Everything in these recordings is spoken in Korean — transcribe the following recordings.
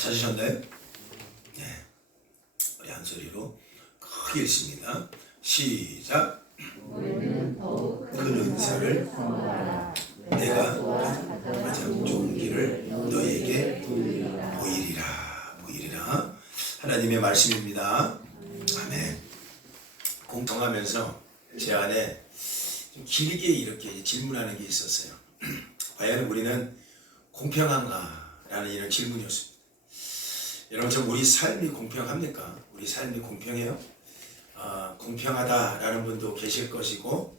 찾으셨나요? 네. 우리 한 소리로 크게 읽습니다. 시작. 우리는 더욱 큰 은사를 내가 가장 좋은 길을 너에게 보이리라. 하나님의 말씀입니다. 아멘. 공통하면서 제 안에 좀 길게 이렇게 질문하는 게 있었어요. 과연 우리는 공평한가? 라는 이런 질문이었습니다. 여러분, 저 우리 삶이 공평합니까? 우리 삶이 공평해요? 공평하다라는 분도 계실 것이고,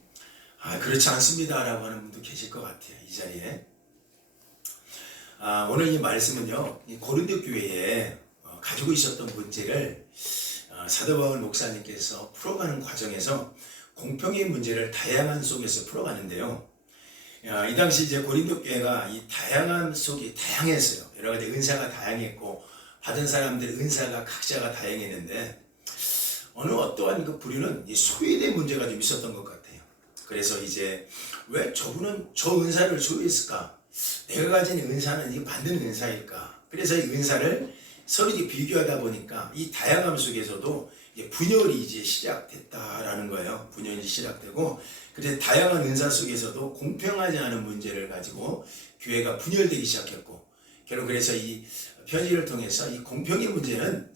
그렇지 않습니다라고 하는 분도 계실 것 같아요. 이 자리에. 오늘 이 말씀은요, 이 고린도 교회에 가지고 있었던 문제를 사도 바울 목사님께서 풀어가는 과정에서 공평의 문제를 다양한 속에서 풀어가는데요. 이 당시 이제 고린도 교회가 이 다양한 속이 다양했어요. 여러 가지 은사가 다양했고, 받은 사람들의 은사가 각자가 다양했는데, 어떠한 그 부류는 이 소유의 문제가 좀 있었던 것 같아요. 그래서 이제 왜 저분은 저 은사를 소유했을까? 내가 가진 은사는 이게 맞는 은사일까? 그래서 이 은사를 서로 이제 비교하다 보니까 이 다양함 속에서도 이제 분열이 이제 시작됐다라는 거예요. 분열이 시작되고, 그래서 다양한 은사 속에서도 공평하지 않은 문제를 가지고 교회가 분열되기 시작했고, 결국 그래서 이 편지를 통해서 이 공평의 문제는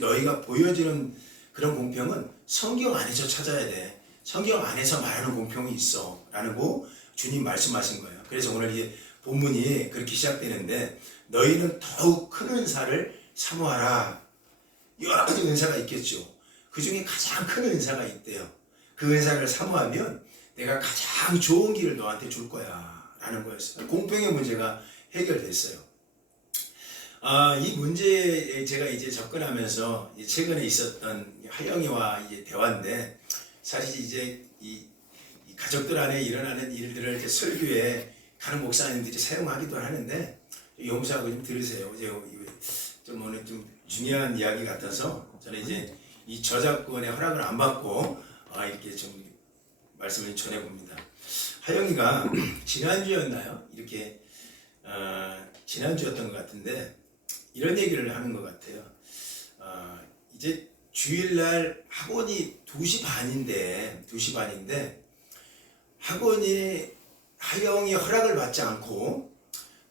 너희가 보여지는 그런 공평은 성경 안에서 찾아야 돼. 성경 안에서 말하는 공평이 있어. 라는 거 주님 말씀하신 거예요. 그래서 오늘 이 본문이 그렇게 시작되는데, 너희는 더욱 큰 은사를 사모하라. 여러 가지 은사가 있겠죠. 그 중에 가장 큰 은사가 있대요. 그 은사를 사모하면 내가 가장 좋은 길을 너한테 줄 거야. 라는 거였어요. 공평의 문제가 해결됐어요. 이 문제에 제가 이제 접근하면서 최근에 있었던 하영이와 이제 대화인데, 사실 이제 이 가족들 안에 일어나는 일들을 이렇게 설교에 가는 목사님들이 사용하기도 하는데, 용서하고 좀 들으세요. 이제 좀 오늘 좀 중요한 이야기 같아서 저는 이제 이 저작권의 허락을 안 받고 이렇게 좀 말씀을 전해봅니다. 하영이가 지난주였나요? 이렇게 지난주였던 것 같은데 이런 얘기를 하는 것 같아요. 이제 주일날 학원이 2시 반인데 학원이 하영이 허락을 받지 않고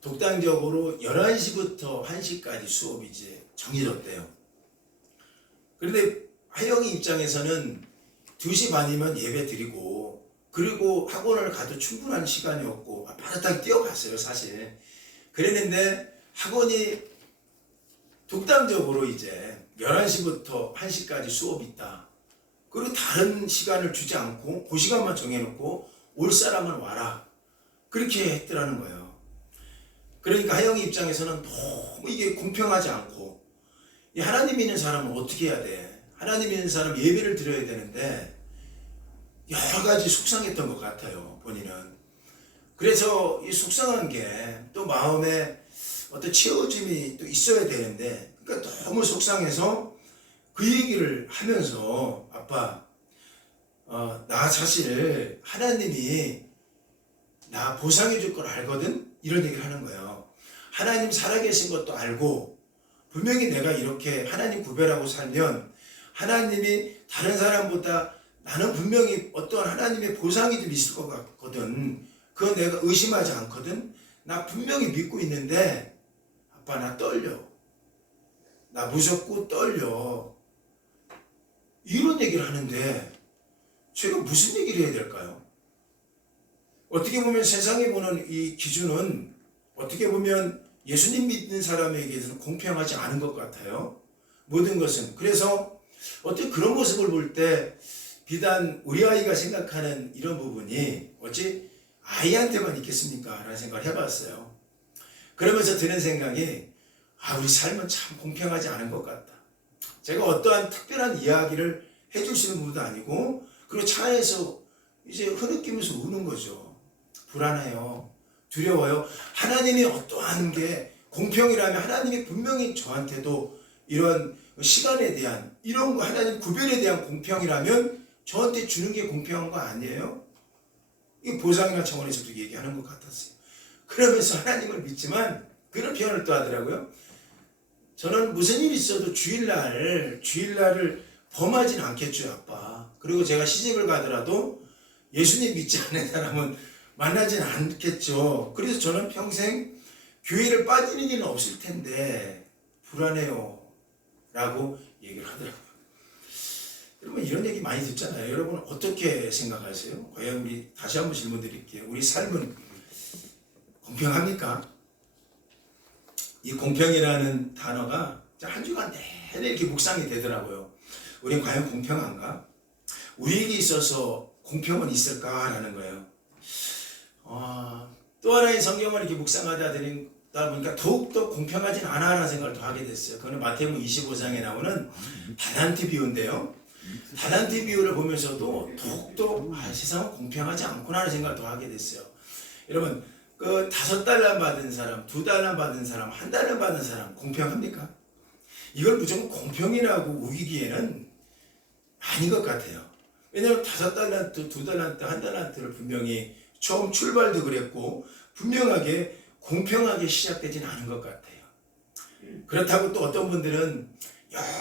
독단적으로 11시부터 1시까지 수업이 이제 정해졌대요. 그런데 하영이 입장에서는 2시 반이면 예배 드리고, 그리고 학원을 가도 충분한 시간이었고, 바로 뛰어갔어요, 사실. 그랬는데 학원이 독단적으로 이제 11시부터 1시까지 수업이 있다. 그리고 다른 시간을 주지 않고 그 시간만 정해놓고 올 사람은 와라. 그렇게 했더라는 거예요. 그러니까 하영이 입장에서는 너무 이게 공평하지 않고, 이 하나님 있는 사람은 어떻게 해야 돼? 하나님 있는 사람 예배를 드려야 되는데 여러 가지 속상했던 것 같아요, 본인은. 그래서 이 속상한 게 또 마음에 어떤 채워짐이 또 있어야 되는데, 그러니까 너무 속상해서 그 얘기를 하면서, 아빠, 나 사실 하나님이 나 보상해 줄 걸 알거든? 이런 얘기를 하는 거예요. 하나님 살아계신 것도 알고, 분명히 내가 이렇게 하나님 구별하고 살면 하나님이 다른 사람보다 나는 분명히 어떠한 하나님의 보상이 좀 있을 것 같거든. 그건 내가 의심하지 않거든. 나 분명히 믿고 있는데 아빠, 나 떨려. 나 무섭고 떨려. 이런 얘기를 하는데 제가 무슨 얘기를 해야 될까요? 어떻게 보면 세상이 보는 이 기준은 어떻게 보면 예수님 믿는 사람에게서는 공평하지 않은 것 같아요. 모든 것은. 그래서 어떻게 그런 모습을 볼 때 비단 우리 아이가 생각하는 이런 부분이 어찌 아이한테만 있겠습니까? 라는 생각을 해봤어요. 그러면서 드는 생각이, 우리 삶은 참 공평하지 않은 것 같다. 제가 어떠한 특별한 이야기를 해주시는 분도 아니고, 그리고 차 안에서 이제 흐느끼면서 우는 거죠. 불안해요. 두려워요. 하나님이 어떠한 게 공평이라면 하나님이 분명히 저한테도 이런 시간에 대한, 이런 거 하나님 구별에 대한 공평이라면 저한테 주는 게 공평한 거 아니에요? 이 보상이나 차원에서도 얘기하는 것 같았어요. 그러면서 하나님을 믿지만 그런 표현을 또 하더라고요. 저는 무슨 일 있어도 주일날을 범하진 않겠죠, 아빠. 그리고 제가 시집을 가더라도 예수님 믿지 않는 사람은 만나진 않겠죠. 그래서 저는 평생 교회를 빠지는 일은 없을 텐데 불안해요 라고 얘기를 하더라고요. 여러분 이런 얘기 많이 듣잖아요. 여러분 어떻게 생각하세요? 과연 우리 다시 한번 질문 드릴게요. 우리 삶은 공평합니까? 이 공평이라는 단어가 한 주간 내내 이렇게 묵상이 되더라고요. 우린 과연 공평한가? 우리에게 있어서 공평은 있을까라는 거예요. 또 하나의 성경을 이렇게 묵상하다 보니까 더욱더 공평하진 않아라는 생각을 더 하게 됐어요. 그거는 마태복음 25장에 나오는 달란트 비유인데요. 달란트 비유를 보면서도 더욱더 세상은 공평하지 않구나라는 생각을 더 하게 됐어요. 여러분 그 5달러 받은 사람, 2달러 받은 사람, 1달러 받은 사람 공평합니까? 이걸 무조건 공평이라고 우기기에는 아닌 것 같아요. 왜냐하면 5달란트, 2달란트, 1달란트를 분명히 처음 출발도 그랬고 분명하게 공평하게 시작되진 않은 것 같아요. 그렇다고 또 어떤 분들은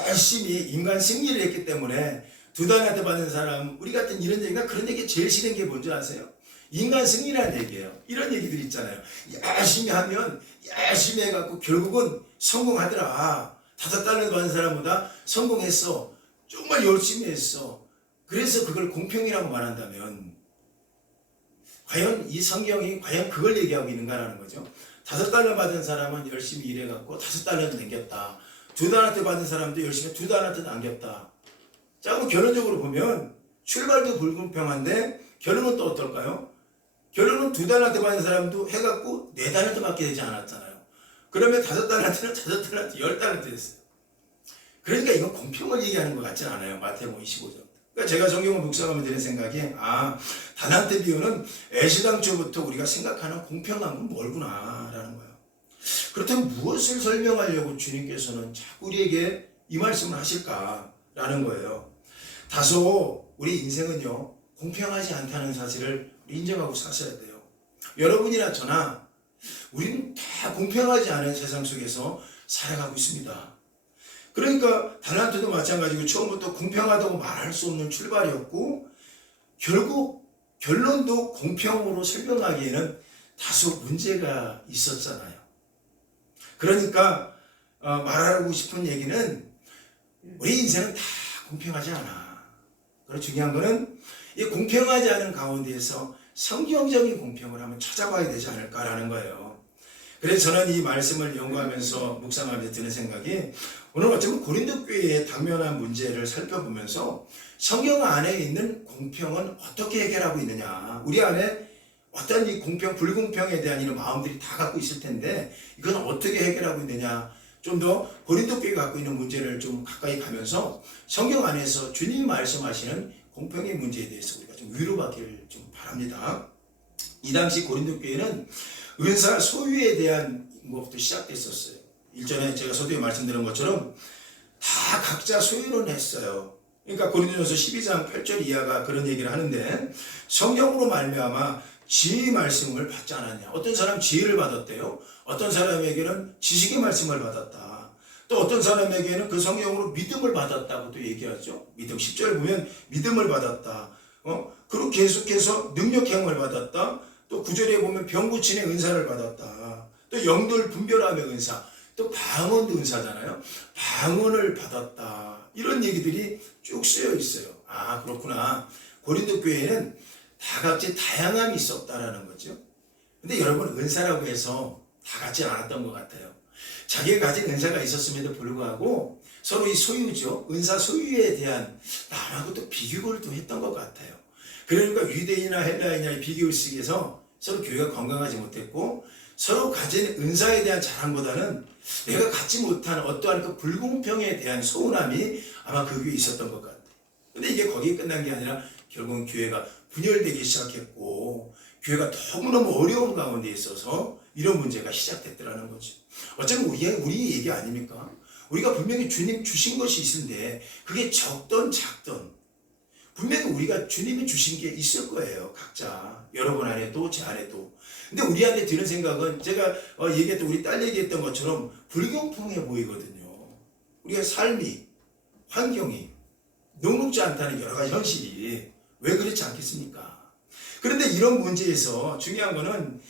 열심히 인간 승리를 했기 때문에 2달란트 받은 사람, 우리 같은 이런 얘기가 그런 얘기 제일 싫은 게 뭔지 아세요? 인간 승리라는 얘기예요. 이런 얘기들 있잖아요. 열심히 하면 열심히 해갖고 결국은 성공하더라. 5달러 받은 사람보다 성공했어. 정말 열심히 했어. 그래서 그걸 공평이라고 말한다면 과연 이 성경이 과연 그걸 얘기하고 있는가라는 거죠. 5달러 받은 사람은 열심히 일해갖고 5달러도 남겼다. 2달러트 받은 사람도 열심히 2달러트 남겼다. 자, 그럼 결론적으로 보면 출발도 불공평한데 결론은 또 어떨까요? 결론은 2달러트 받은 사람도 해갖고 4달러트 받게 되지 않았잖아요. 그러면 5달러트는 5달러트 10달러트 됐어요. 그러니까 이건 공평을 얘기하는 것 같지는 않아요. 마태복음 25장. 그러니까 제가 성경을 묵상하면 드는 생각이 달란트 비유는 애시당초부터 우리가 생각하는 공평한 건 뭘구나라는 거예요. 그렇다면 무엇을 설명하려고 주님께서는 자꾸 우리에게 이 말씀을 하실까라는 거예요. 다소 우리 인생은요 공평하지 않다는 사실을 인정하고 사셔야 돼요. 여러분이나 저나 우리는 다 공평하지 않은 세상 속에서 살아가고 있습니다. 그러니까 달란트도 마찬가지고 처음부터 공평하다고 말할 수 없는 출발이었고 결국 결론도 공평으로 설명하기에는 다소 문제가 있었잖아요. 그러니까 말하고 싶은 얘기는 우리 인생은 다 공평하지 않아. 그리고 중요한 거는 이 공평하지 않은 가운데에서 성경적인 공평을 한번 찾아봐야 되지 않을까라는 거예요. 그래서 저는 이 말씀을 연구하면서 묵상하면서 드는 생각이 오늘 어쩌면 고린도 교회의 당면한 문제를 살펴보면서 성경 안에 있는 공평은 어떻게 해결하고 있느냐. 우리 안에 어떤 이 공평, 불공평에 대한 이런 마음들이 다 갖고 있을 텐데 이건 어떻게 해결하고 있느냐. 좀 더 고린도 교회가 갖고 있는 문제를 좀 가까이 가면서 성경 안에서 주님이 말씀하시는 공평의 문제에 대해서 우리가 좀 위로받기를 좀 바랍니다. 이 당시 고린도 교회는 은사 소유에 대한 것부터 시작됐었어요. 일전에 제가 서두에 말씀드린 것처럼 다 각자 소유는 했어요. 그러니까 고린도전서 12장 8절 이하가 그런 얘기를 하는데 성령으로 말미암아 지혜의 말씀을 받지 않았냐. 어떤 사람 지혜를 받았대요. 어떤 사람에게는 지식의 말씀을 받았다. 또 어떤 사람에게는 그 성령으로 믿음을 받았다고 또 얘기하죠. 믿음 10절 보면 믿음을 받았다. 그리고 계속해서 능력행을 받았다. 또 9절에 보면 병 고치는 은사를 받았다. 또 영들 분별함의 은사. 또 방언도 은사잖아요. 방언을 받았다. 이런 얘기들이 쭉 쓰여 있어요. 그렇구나. 고린도 교회에는 다 각지 다양함이 있었다라는 거죠. 근데 여러분 은사라고 해서 다 같지 않았던 것 같아요. 자기가 가진 은사가 있었음에도 불구하고 서로 이 소유죠. 은사 소유에 대한 남하고 또 비교를 또 했던 것 같아요. 그러니까 유대인이나 헬라인이나 비교의식에서 서로 교회가 건강하지 못했고 서로 가진 은사에 대한 자랑보다는 내가 갖지 못한 어떠한 그 불공평에 대한 서운함이 아마 그 교회에 있었던 것 같아요. 근데 이게 거기에 끝난 게 아니라 결국은 교회가 분열되기 시작했고 교회가 너무너무 어려운 가운데 있어서 이런 문제가 시작됐더라는 거죠. 어쩌면 우리 얘기 아닙니까? 우리가 분명히 주님 주신 것이 있는데 그게 적던 작던 분명히 우리가 주님이 주신 게 있을 거예요. 각자 여러분 안에도 제 안에도. 근데 우리한테 드는 생각은 제가 얘기했던 우리 딸 얘기했던 것처럼 불공평해 보이거든요. 우리의 삶이, 환경이 녹록지 않다는 여러 가지 현실이 왜 그렇지 않겠습니까? 그런데 이런 문제에서 중요한 거는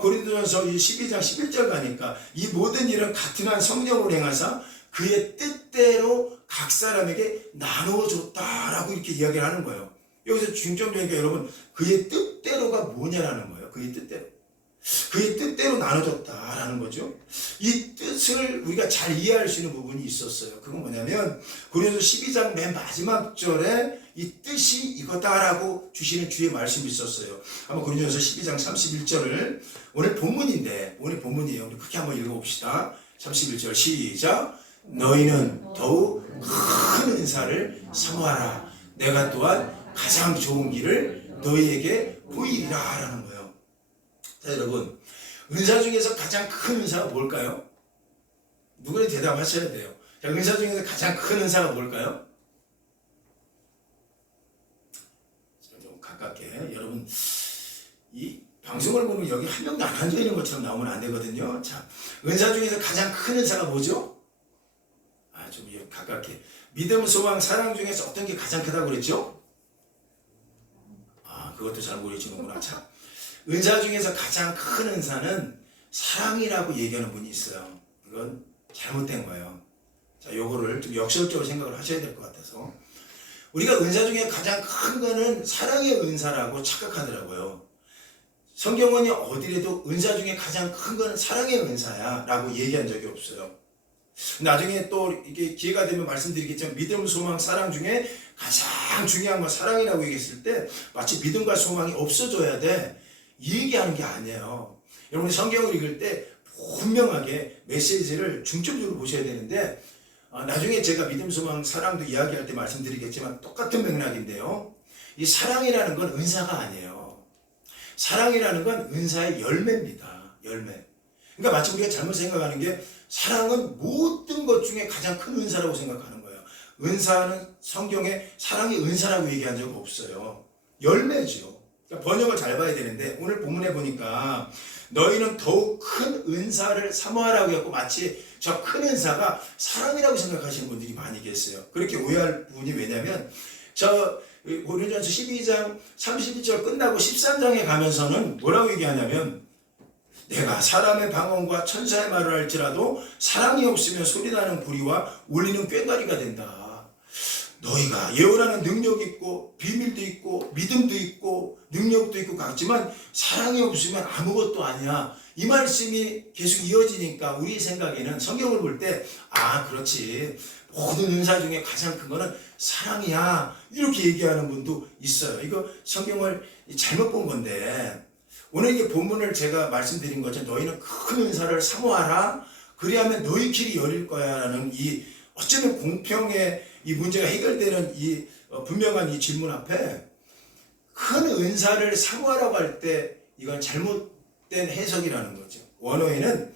고린도전서 12장 11절 가니까 이 모든 일은 같은 한 성령으로 행하사 그의 뜻대로 각 사람에게 나누어 줬다라고 이렇게 이야기를 하는 거예요. 여기서 중점적이니까 여러분, 그의 뜻대로가 뭐냐라는 거예요. 그의 뜻대로. 그의 뜻대로 나눠줬다라는 거죠. 이 뜻을 우리가 잘 이해할 수 있는 부분이 있었어요. 그건 뭐냐면 고린도서 12장 맨 마지막 절에 이 뜻이 이거다라고 주시는 주의 말씀이 있었어요. 한번 고린도서 12장 31절을 오늘 본문인데, 오늘 본문이에요. 우리 크게 한번 읽어봅시다. 31절 시작. 너희는 더욱 큰 은사를 사모하라. 내가 또한 가장 좋은 길을 너희에게 보이리라 라는 거예요. 자, 여러분, 은사 중에서 가장 큰 은사가 뭘까요? 누구나 대답하셔야 돼요. 자, 은사 중에서 가장 큰 은사가 뭘까요? 좀 가깝게. 여러분, 이 방송을 보면 여기 한 명도 안 앉아 있는 것처럼 나오면 안 되거든요. 자, 은사 중에서 가장 큰 은사가 뭐죠? 좀 가깝게. 믿음, 소망, 사랑 중에서 어떤 게 가장 크다고 그랬죠? 그것도 잘 모르시는구나. 자, 은사 중에서 가장 큰 은사는 사랑이라고 얘기하는 분이 있어요. 이건 잘못된 거예요. 자, 요거를 좀 역설적으로 생각을 하셔야 될 것 같아서. 우리가 은사 중에 가장 큰 거는 사랑의 은사라고 착각하더라고요. 성경은 어디라도 은사 중에 가장 큰 거는 사랑의 은사야 라고 얘기한 적이 없어요. 나중에 또 이게 기회가 되면 말씀드리겠지만 믿음, 소망, 사랑 중에 가장 중요한 건 사랑이라고 얘기했을 때 마치 믿음과 소망이 없어져야 돼 이 얘기하는 게 아니에요. 여러분이 성경을 읽을 때 분명하게 메시지를 중점적으로 보셔야 되는데 나중에 제가 믿음, 소망, 사랑도 이야기할 때 말씀드리겠지만 똑같은 맥락인데요. 이 사랑이라는 건 은사가 아니에요. 사랑이라는 건 은사의 열매입니다. 열매. 그러니까 마치 우리가 잘못 생각하는 게 사랑은 모든 것 중에 가장 큰 은사라고 생각하는 거예요. 은사는 성경에 사랑이 은사라고 얘기한 적 없어요. 열매죠. 그러니까 번역을 잘 봐야 되는데 오늘 본문에 보니까 너희는 더욱 큰 은사를 사모하라고 했고 마치 저 큰 은사가 사랑이라고 생각하시는 분들이 많이 계세요. 그렇게 오해할 부분이 왜냐면 저 고린도전서 12장 32절 끝나고 13장에 가면서는 뭐라고 얘기하냐면 내가 사람의 방언과 천사의 말을 할지라도 사랑이 없으면 소리나는 구리와 울리는 꽹과리가 된다. 너희가 예언하는 능력이 있고 비밀도 있고 믿음도 있고 능력도 있고 같지만 사랑이 없으면 아무것도 아니야. 이 말씀이 계속 이어지니까 우리 생각에는 성경을 볼 때 그렇지. 모든 은사 중에 가장 큰 거는 사랑이야. 이렇게 얘기하는 분도 있어요. 이거 성경을 잘못 본 건데 오늘 이 본문을 제가 말씀드린 것처럼 너희는 큰 은사를 사모하라. 그리하면 너희 길이 열릴 거야 라는 이 어쩌면 공평의 이 문제가 해결되는 이 분명한 이 질문 앞에 큰 은사를 사모하라고 할 때 이건 잘못된 해석이라는 거죠. 원어에는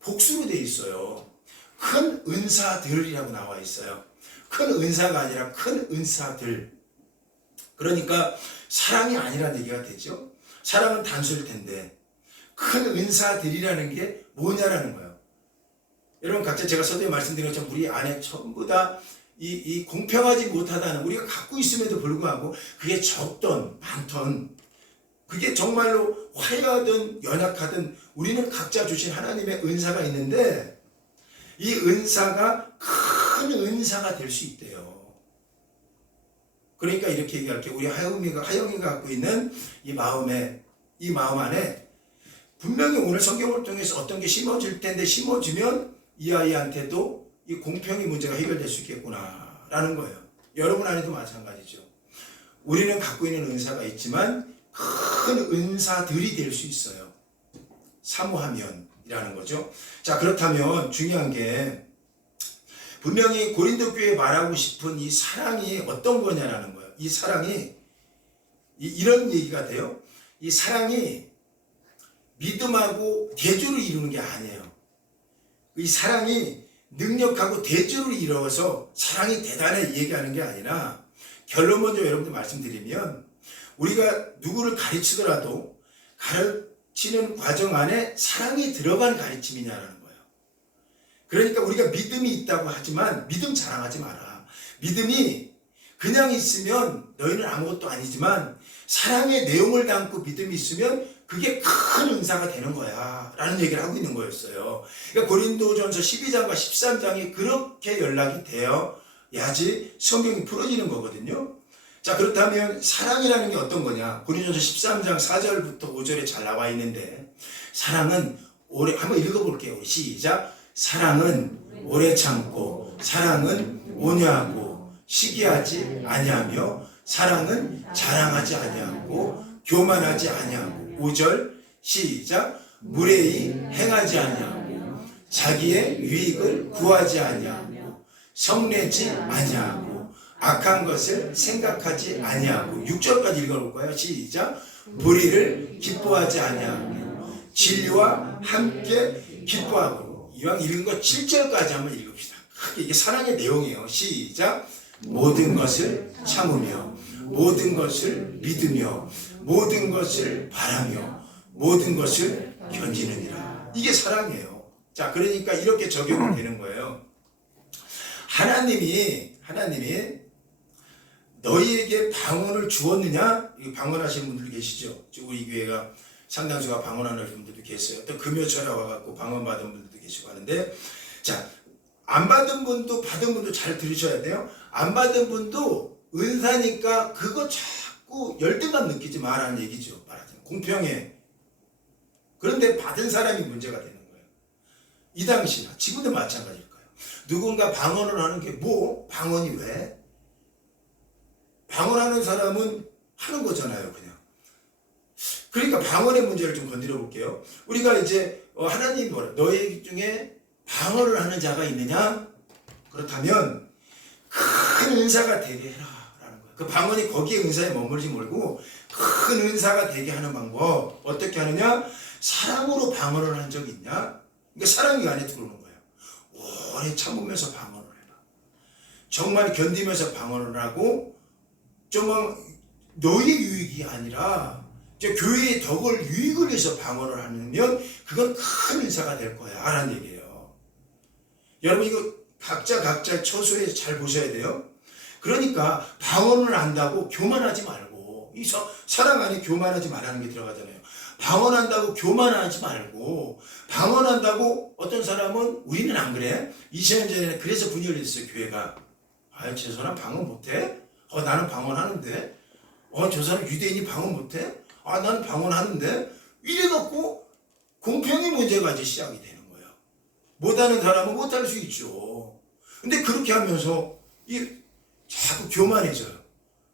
복수로 돼 있어요. 큰 은사들이라고 나와 있어요. 큰 은사가 아니라 큰 은사들. 그러니까 사랑이 아니라는 얘기가 되죠. 사랑은 단수일 텐데 큰 은사들이라는 게 뭐냐라는 거예요. 여러분 각자 제가 서두에 말씀드린 것처럼 우리 안에 전부 다 이 공평하지 못하다는 우리가 갖고 있음에도 불구하고 그게 적던 많던 그게 정말로 화려하든 연약하든 우리는 각자 주신 하나님의 은사가 있는데 이 은사가 큰 은사가 될 수 있대요. 그러니까 이렇게 얘기할게요. 우리 하영이가 갖고 있는 이 마음 안에 분명히 오늘 성경을 통해서 어떤 게 심어질 텐데 심어지면 이 아이한테도 이 공평의 문제가 해결될 수 있겠구나 라는 거예요. 여러분 안에도 마찬가지죠. 우리는 갖고 있는 은사가 있지만 큰 은사들이 될 수 있어요. 사모하면이라는 거죠. 자, 그렇다면 중요한 게 분명히 고린도 교회에 말하고 싶은 이 사랑이 어떤 거냐라는 거예요. 이 사랑이 이런 얘기가 돼요. 이 사랑이 믿음하고 대조를 이루는 게 아니에요. 이 사랑이 능력하고 대조를 이루어서 사랑이 대단해 얘기하는 게 아니라 결론 먼저 여러분들 말씀드리면 우리가 누구를 가르치더라도 가르치는 과정 안에 사랑이 들어간 가르침이냐라는 거예요. 그러니까 우리가 믿음이 있다고 하지만 믿음 자랑하지 마라. 믿음이 그냥 있으면 너희는 아무것도 아니지만 사랑의 내용을 담고 믿음이 있으면 그게 큰 은사가 되는 거야 라는 얘기를 하고 있는 거였어요. 그러니까 고린도전서 12장과 13장이 그렇게 연락이 되어야지 성경이 풀어지는 거거든요. 자, 그렇다면 사랑이라는 게 어떤 거냐? 고린도전서 13장 4절부터 5절에 잘 나와 있는데, 사랑은 오래, 한번 읽어볼게요. 시작. 사랑은 오래 참고, 사랑은 온유하고, 시기하지 아니하며, 사랑은 자랑하지 아니하고, 교만하지 아니하고. 5절 시작. 무례히 행하지 아니하고, 자기의 유익을 구하지 아니하고, 성내지 아니하고, 악한 것을 생각하지 아니하고. 6절까지 읽어볼까요? 시작. 불의를 기뻐하지 아니하고, 진리와 함께 기뻐하고. 이왕 읽은 거 7절까지 한번 읽읍시다. 이게 사랑의 내용이에요. 시작. 모든 것을 참으며, 모든 것을 믿으며, 모든 것을 바라며, 모든 것을 견디느니라. 이게 사랑이에요. 자, 그러니까 이렇게 적용이 되는 거예요. 하나님이 너희에게 방언을 주었느냐? 방언하시는 분들 계시죠? 우리 교회가 상당수가 방언하는 분들도 계세요. 또 금요철에 와갖고 방언 받은 분들도 계시고 하는데, 자, 안 받은 분도 받은 분도 잘 들으셔야 돼요. 안 받은 분도 은사니까 그거 자꾸 열등감 느끼지 마라는 얘기죠. 말하자면 공평해. 그런데 받은 사람이 문제가 되는 거예요. 이 당시나 지금도 마찬가지일 거예요. 누군가 방언을 하는 게 뭐? 방언이 왜? 방언하는 사람은 하는 거잖아요, 그냥. 그러니까 방언의 문제를 좀 건드려 볼게요. 우리가 이제 하나님 뭐래? 너희 중에 방언을 하는 자가 있느냐? 그렇다면 큰 은사가 되게 해라 라는 거예요. 그 방언이 거기에 은사에 머물지 말고 큰 은사가 되게 하는 방법. 어떻게 하느냐? 사랑으로 방언을 한 적이 있냐? 그러니까 사랑이 안에 들어오는 거예요. 오래 참으면서 방언을 해라. 정말 견디면서 방언을 하고, 좀 너의 유익이 아니라 교회의 덕을 유익을 위해서 방언을 하면 그건 큰 은사가 될 거야 라는 얘기예요. 여러분 이거 각자 처소에 잘 보셔야 돼요. 그러니까 방언을 한다고 교만하지 말고, 이 사랑 안에 교만하지 말라는 게 들어가잖아요. 방언한다고 교만하지 말고, 방언한다고 어떤 사람은 우리는 안 그래? 20년 전에 그래서 분열이 됐어요. 교회가. 저 사람 방언 못해? 나는 방언하는데. 저 사람 유대인이 방언 못해? 나는 방언하는데. 이래갖고 공평의 문제가 이제 시작이 되는 거예요. 못하는 사람은 못할 수 있죠. 근데 그렇게 하면서 자꾸 교만해져요.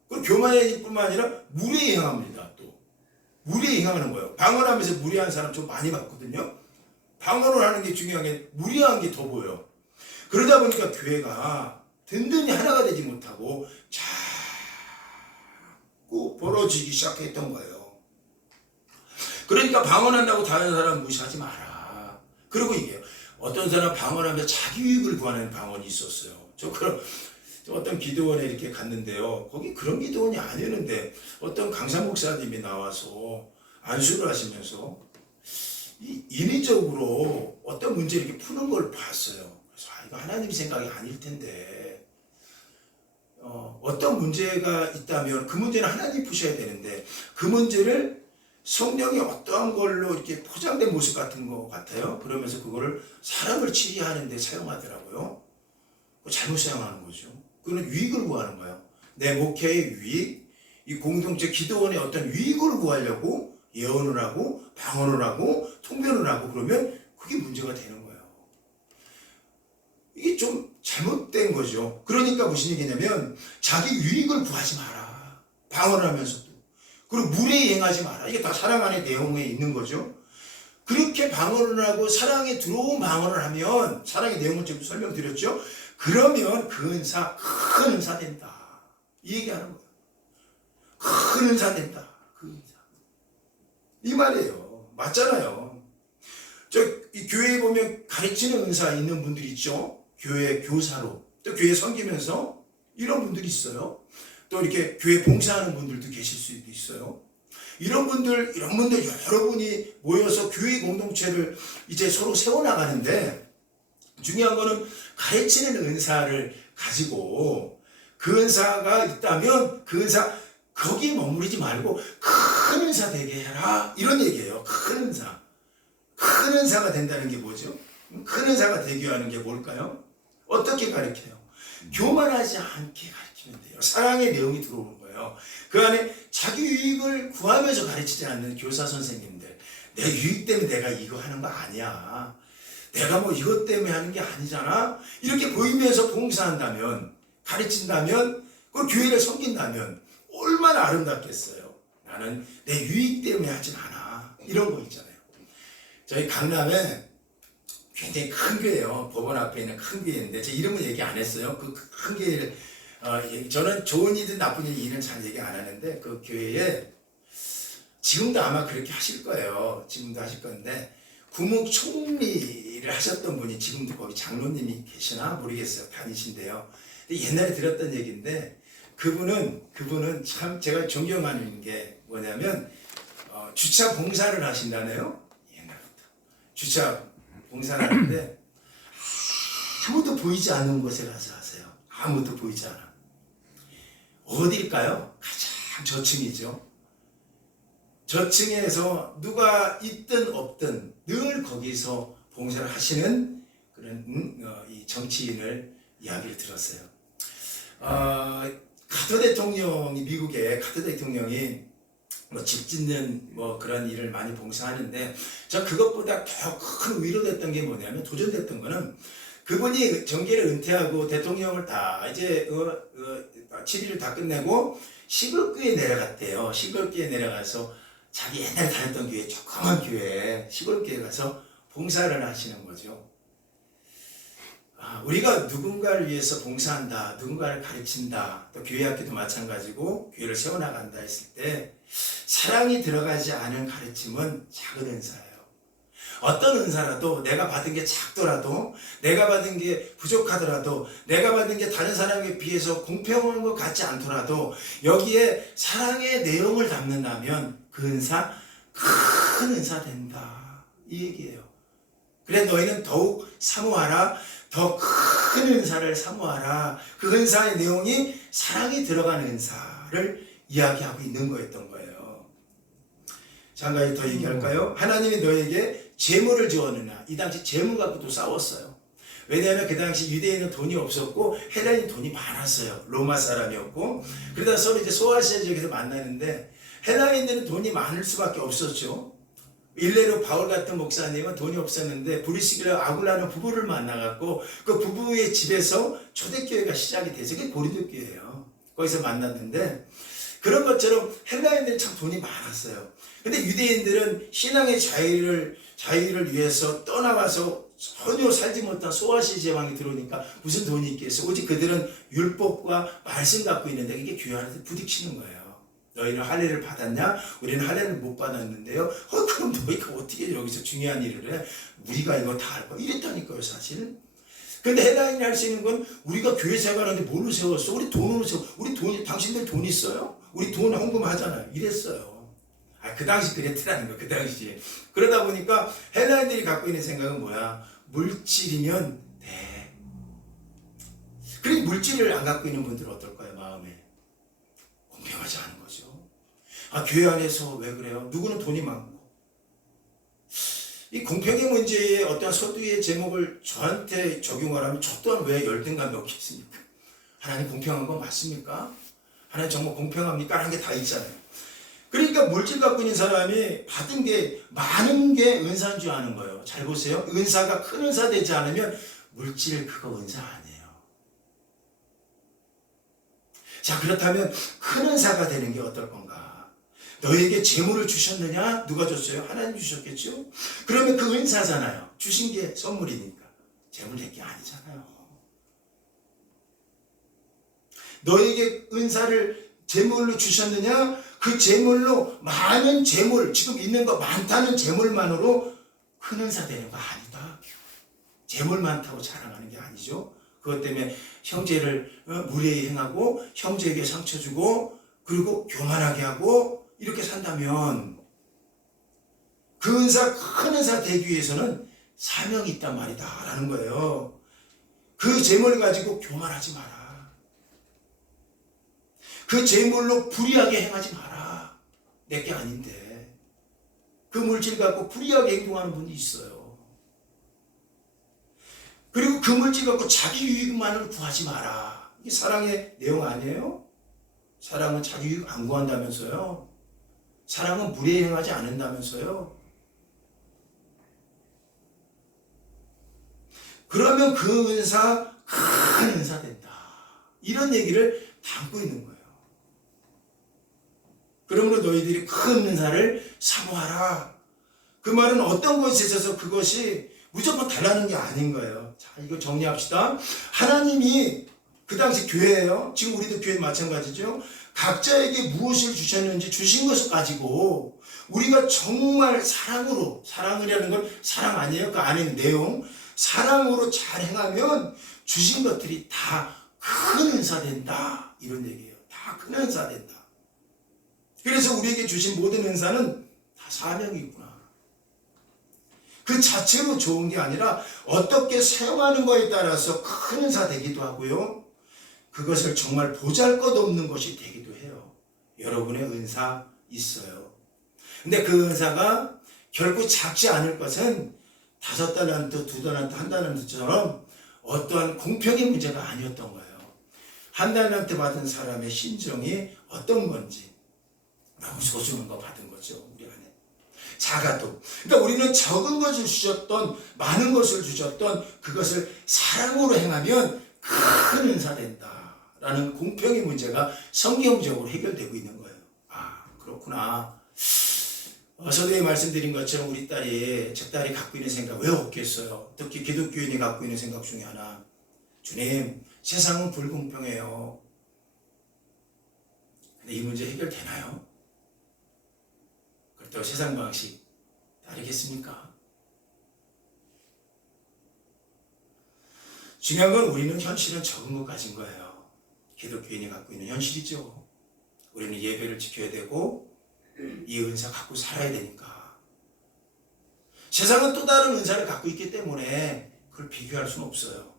그 교만해질 뿐만 아니라 무례히 행합니다. 또 무례히 행하는 거예요. 방언하면서 무례한 사람 좀 많이 봤거든요. 방언을 하는 게 중요한 게 무례한 게 더 보여요. 그러다 보니까 교회가 든든히 하나가 되지 못하고 자꾸 벌어지기 시작했던 거예요. 그러니까 방언한다고 다른 사람 무시하지 마라. 그리고 이게요. 어떤 사람 방언하면서 자기 유익을 구하는 방언이 있었어요. 어떤 기도원에 이렇게 갔는데요. 거기 그런 기도원이 아니었는데 어떤 강사 목사님이 나와서 안수를 하시면서 인위적으로 어떤 문제를 이렇게 푸는 걸 봤어요. 그래서 이거 하나님 생각이 아닐 텐데, 어떤 문제가 있다면 그 문제는 하나님 푸셔야 되는데 그 문제를 성령이 어떠한 걸로 이렇게 포장된 모습 같은 것 같아요. 그러면서 그거를 사람을 치리하는 데 사용하더라고요. 잘못 사용하는 거죠. 그건 유익을 구하는 거예요. 내 목회의 유익, 이 공동체 기도원의 어떤 유익을 구하려고 예언을 하고 방언을 하고 통변을 하고 그러면 그게 문제가 되는 거예요. 이게 좀 잘못된 거죠. 그러니까 무슨 얘기냐면 자기 유익을 구하지 마라. 방언을 하면서도. 그리고 무례히 행하지 마라. 이게 다 사랑 안의 내용에 있는 거죠. 그렇게 방언을 하고 사랑에 들어온 방언을 하면, 사랑의 내용을 지금 설명드렸죠. 그러면 그 은사 큰 은사 된다. 이 얘기하는 거예요. 큰 은사 된다. 그 은사. 이 말이에요. 맞잖아요. 이 교회에 보면 가르치는 은사 있는 분들이 있죠. 교회 교사로. 또 교회 섬기면서 이런 분들이 있어요. 또 이렇게 교회 봉사하는 분들도 계실 수도 있어요. 이런 분들 여러분이 모여서 교회 공동체를 이제 서로 세워나가는데 중요한 거는 가르치는 은사를 가지고 그 은사가 있다면 그 은사 거기에 머무르지 말고 큰 은사 되게 해라 이런 얘기예요. 큰 은사. 큰 은사가 된다는 게 뭐죠? 큰 은사가 되기 위하는 게 뭘까요? 어떻게 가르쳐요? 교만하지 않게 가르치면 돼요. 사랑의 내용이 들어오는 거예요. 그 안에 자기 유익을 구하면서 가르치지 않는 교사 선생님들, 내 유익 때문에 내가 이거 하는 거 아니야, 내가 뭐 이것 때문에 하는 게 아니잖아, 이렇게 보이면서 봉사한다면, 가르친다면, 그 교회를 섬긴다면 얼마나 아름답겠어요. 나는 내 유익 때문에 하진 않아, 이런 거 있잖아요. 저희 강남에 굉장히 큰 교회예요. 법원 앞에 있는 큰 교회인데 제 이름은 얘기 안 했어요. 그 큰 교회를 저는 좋은 일이든 나쁜 일은 잘 얘기 안 하는데 그 교회에 지금도 아마 그렇게 하실 거예요. 지금도 하실 건데 국무총리를 하셨던 분이 지금도 거기 장로님이 계시나 모르겠어요. 다니신데요. 근데 옛날에 들었던 얘기인데 그분은 참 제가 존경하는 게 뭐냐면 주차 봉사를 하신다네요. 옛날부터 주차 봉사를 하는데 아무도 보이지 않는 곳에 가서 하세요. 아무도 보이지 않아. 어디일까요? 가장 저층이죠. 저층에서 누가 있든 없든 늘 거기서 봉사를 하시는 그런 이 정치인을 이야기를 들었어요. 카터 대통령이 미국의 카터 대통령이 뭐 집 짓는 뭐 그런 일을 많이 봉사하는데 저 그것보다 더 큰 위로됐던 게 뭐냐면 도전됐던 거는 그분이 정계를 은퇴하고 대통령을 다 이제 7일을 다 끝내고 시골교회에 내려갔대요. 시골교회에 내려가서 자기 옛날에 다녔던 교회, 조그만 교회, 시골교회 가서 봉사를 하시는 거죠. 우리가 누군가를 위해서 봉사한다, 누군가를 가르친다, 또 교회 학교도 마찬가지고 교회를 세워나간다 했을 때 사랑이 들어가지 않은 가르침은 작은 은사예요. 어떤 은사라도 내가 받은 게 작더라도, 내가 받은 게 부족하더라도, 내가 받은 게 다른 사람에 비해서 공평한 것 같지 않더라도 여기에 사랑의 내용을 담는다면 그 은사 큰 은사 된다, 이 얘기예요. 그래 너희는 더욱 사모하라, 더 큰 은사를 사모하라. 그 은사의 내용이 사랑이 들어가는 은사를 이야기하고 있는 거였던 거예요. 자, 한 가지 더 얘기할까요? 하나님이 너에게 재물을 주었느냐. 이 당시 재물 갖고도 싸웠어요. 왜냐하면 그 당시 유대인은 돈이 없었고 헬라인은 돈이 많았어요. 로마 사람이었고. 그러다 서로 이제 소아시아 지역에서 만나는데 헬라인들은 돈이 많을 수밖에 없었죠. 일례로 바울 같은 목사님은 돈이 없었는데 브리스길라 아굴라는 부부를 만나갖고 그 부부의 집에서 초대교회가 시작이 돼서 그게 고린도교회예요. 거기서 만났는데 그런 것처럼 헬라인들은 참 돈이 많았어요. 근데 유대인들은 신앙의 자유를 위해서 떠나와서 전혀 살지 못한 소아시아 지방에 들어오니까 무슨 돈이 있겠어. 오직 그들은 율법과 말씀 갖고 있는데 이게 교회 안에서 부딪히는 거예요. 너희는 할례를 받았냐? 우리는 할례를 못 받았는데요. 그럼 너희가 어떻게 여기서 중요한 일을 해? 우리가 이거 다 할 거야. 이랬다니까요, 사실. 근데 헬라인이 할 수 있는 건 우리가 교회 생활하는데 뭘로 세웠어? 우리 돈으로 세워. 우리 돈, 당신들 돈 있어요? 우리 돈 헌금하잖아요. 이랬어요. 그 당시 그랬더라는 거, 그 당시에. 그러다 보니까 헬라인들이 갖고 있는 생각은 뭐야? 물질이면 돼. 그러니 물질을 안 갖고 있는 분들은 어떨까요, 마음에? 공평하지 않은 거죠. 교회 안에서 왜 그래요? 누구는 돈이 많고. 이 공평의 문제에 어떤 서두의 제목을 저한테 적용을 하면 저 또한 왜 열등감 넣겠습니까? 하나님 공평한 건 맞습니까? 하나님 정말 공평합니까? 라는 게 다 있잖아요. 그러니까 물질 갖고 있는 사람이 받은 게 많은 게 은사인 줄 아는 거예요. 잘 보세요. 은사가 큰 은사 되지 않으면 물질 그거 은사 아니에요. 자, 그렇다면 큰 은사가 되는 게 어떨 건가? 너에게 재물을 주셨느냐? 누가 줬어요? 하나님 주셨겠죠? 그러면 그 은사잖아요. 주신 게 선물이니까. 재물 낼 게 아니잖아요. 너에게 은사를 재물로 주셨느냐? 그 재물로 많은 재물, 지금 있는 거 많다는 재물만으로 큰 은사 되는 거 아니다. 재물 많다고 자랑하는 게 아니죠. 그것 때문에 형제를 무례히 행하고 형제에게 상처 주고 그리고 교만하게 하고 이렇게 산다면 그 은사, 큰 은사 되기 위해서는 사명이 있단 말이다 라는 거예요. 그 재물을 가지고 교만하지 마라. 그 재물로 불의하게 행하지 마라. 내게 아닌데. 그 물질 갖고 불의하게 행동하는 분이 있어요. 그리고 그 물질 갖고 자기 유익만을 구하지 마라. 이게 사랑의 내용 아니에요? 사랑은 자기 유익 안 구한다면서요. 사랑은 불의에 행하지 않는다면서요. 그러면 그 은사 큰 은사 된다. 이런 얘기를 담고 있는 거예요. 그러므로 너희들이 큰 은사를 사모하라. 그 말은 어떤 것에 있어서 그것이 무조건 달라는 게 아닌 거예요. 자, 이거 정리합시다. 하나님이 그 당시 교회예요. 지금 우리도 교회 마찬가지죠. 각자에게 무엇을 주셨는지 주신 것을 가지고 우리가 정말 사랑으로, 사랑이라는 건 사랑 아니에요. 그 안에 있는 내용. 사랑으로 잘 행하면 주신 것들이 다 큰 은사 된다. 이런 얘기예요. 다 큰 은사 된다. 그래서 우리에게 주신 모든 은사는 다 사명이 있구나. 그 자체로 좋은 게 아니라 어떻게 사용하는 거에 따라서 큰 은사 되기도 하고요. 그것을 정말 보잘것없는 것이 되기도 해요. 여러분의 은사 있어요. 근데 그 은사가 결코 작지 않을 것은 5달란트, 2달란트, 1달란트처럼 어떠한 공평의 문제가 아니었던 거예요. 1달란트 받은 사람의 심정이 어떤 건지 너무 소중한 거 받은 거죠. 우리 안에. 작아도. 그러니까 우리는 적은 것을 주셨던 많은 것을 주셨던 그것을 사랑으로 행하면 큰 은사 된다. 라는 공평의 문제가 성경적으로 해결되고 있는 거예요. 아, 그렇구나. 서두에 말씀드린 것처럼 우리 딸이, 제 딸이 갖고 있는 생각 왜 없겠어요? 특히 기독교인이 갖고 있는 생각 중에 하나. 주님, 세상은 불공평해요. 근데 이 문제 해결되나요? 그렇다고 세상 방식 다르겠습니까? 중요한 건 우리는 현실은 적은 것 가진 거예요. 기독교인이 갖고 있는 현실이죠. 우리는 예배를 지켜야 되고 이 은사 갖고 살아야 되니까. 세상은 또 다른 은사를 갖고 있기 때문에 그걸 비교할 수는 없어요.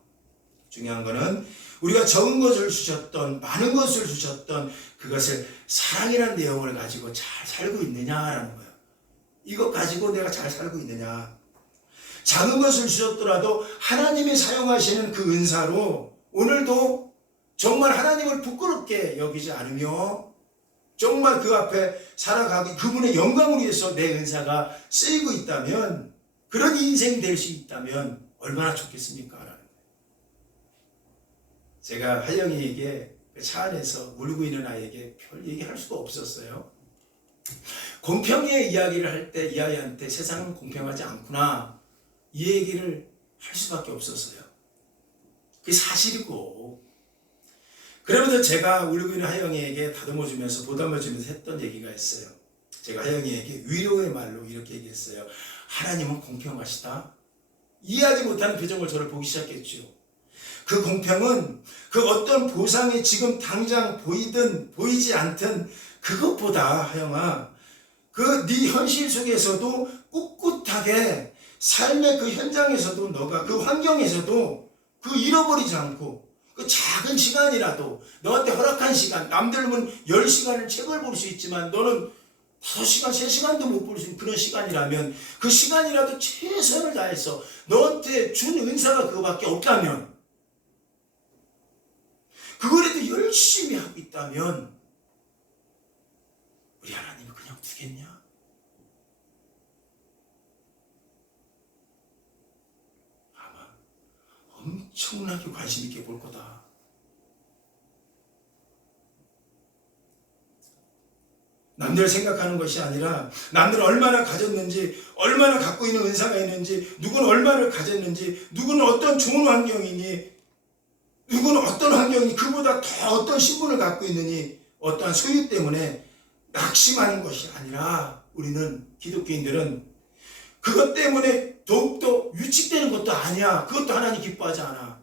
중요한 거는 우리가 적은 것을 주셨던 많은 것을 주셨던 그것을 사랑이라는 내용을 가지고 잘 살고 있느냐라는 거예요. 이것 가지고 내가 잘 살고 있느냐. 작은 것을 주셨더라도 하나님이 사용하시는 그 은사로 오늘도 정말 하나님을 부끄럽게 여기지 않으며 정말 그 앞에 살아가기, 그분의 영광을 위해서 내 은사가 쓰이고 있다면, 그런 인생이 될 수 있다면 얼마나 좋겠습니까? 라는 거예요. 제가 하영이에게 차 안에서 울고 있는 아이에게 별 얘기할 수가 없었어요. 공평의 이야기를 할 때 이 아이한테 세상은 공평하지 않구나, 이 얘기를 할 수밖에 없었어요. 그게 사실이고. 그러면서 제가 울고 있는 하영이에게 다듬어주면서 보담아주면서 했던 얘기가 있어요. 제가 하영이에게 위로의 말로 이렇게 얘기했어요. 하나님은 공평하시다. 이해하지 못하는 표정을 저를 보기 시작했죠. 그 공평은 그 어떤 보상이 지금 당장 보이든 보이지 않든 그것보다 하영아, 그 네 현실 속에서도 꿋꿋하게 삶의 그 현장에서도 너가 그 환경에서도 그 잃어버리지 않고 그 작은 시간이라도 너한테 허락한 시간, 남들은 10시간을 책을 볼 수 있지만 너는 5시간, 3시간도 못 볼 수 있는 그런 시간이라면 그 시간이라도 최선을 다해서 너한테 준 은사가 그거밖에 없다면 그거라도 열심히 하고 있다면 우리 하나님이 그냥 두겠냐? 엄청나게 관심 있게 볼 거다. 남들 생각하는 것이 아니라 남들은 얼마나 가졌는지, 얼마나 갖고 있는 은사가 있는지, 누구는 얼마를 가졌는지, 누구는 어떤 좋은 환경이니, 누구는 어떤 환경이니, 그보다 더 어떤 신분을 갖고 있느니, 어떠한 소유 때문에 낙심하는 것이 아니라 우리는 기독교인들은 그것 때문에 더욱더 위축되는 것도 아니야. 그것도 하나님 기뻐하지 않아.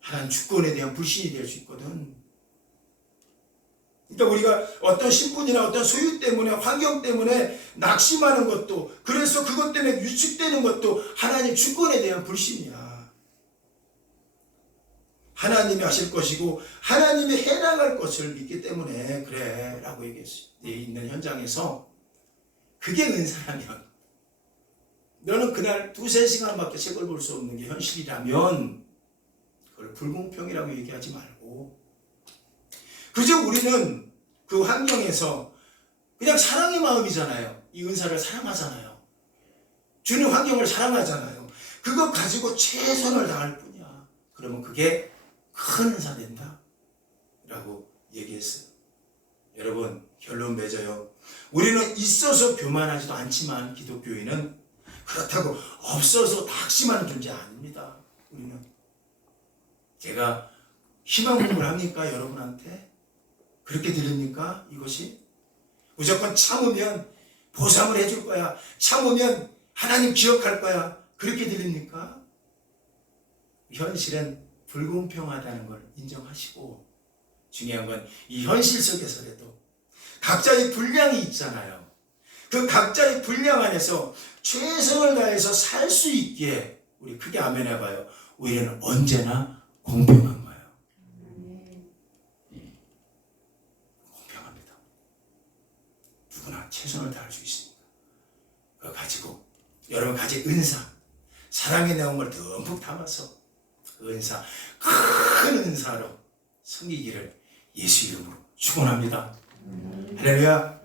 하나님 주권에 대한 불신이 될 수 있거든. 그러니까 우리가 어떤 신분이나 어떤 소유 때문에 환경 때문에 낙심하는 것도 그래서 그것 때문에 위축되는 것도 하나님 주권에 대한 불신이야. 하나님이 하실 것이고 하나님이 해나갈 것을 믿기 때문에 그래 라고 얘기해 있는 현장에서 그게 은사라면 너는 그날 2-3시간밖에 책을 볼 수 없는 게 현실이라면 그걸 불공평이라고 얘기하지 말고 그저 우리는 그 환경에서 그냥 사랑의 마음이잖아요. 이 은사를 사랑하잖아요. 주는 환경을 사랑하잖아요. 그거 가지고 최선을 다할 뿐이야. 그러면 그게 큰 은사 된다 라고 얘기했어요. 여러분 결론 맺어요. 우리는 있어서 교만하지도 않지만 기독교인은 그렇다고 없어서 낙심하는 존재 아닙니다. 우리는 제가 희망고문을 합니까 여러분한테? 그렇게 들립니까 이것이? 무조건 참으면 보상을 해줄 거야. 참으면 하나님 기억할 거야. 그렇게 들립니까? 현실은 불공평하다는 걸 인정하시고 중요한 건 이 현실 속에서라도 각자의 분량이 있잖아요. 그 각자의 분량 안에서 최선을 다해서 살 수 있기에 우리 크게 아멘 해봐요. 우리는 언제나 공평한 거예요. 공평합니다. 누구나 최선을 다할 수 있습니다. 그거 가지고 여러분 가진 은사 사랑의 내용을 듬뿍 담아서 그 은사 큰 은사로 섬기기를 예수 이름으로 축원합니다. 할렐루야.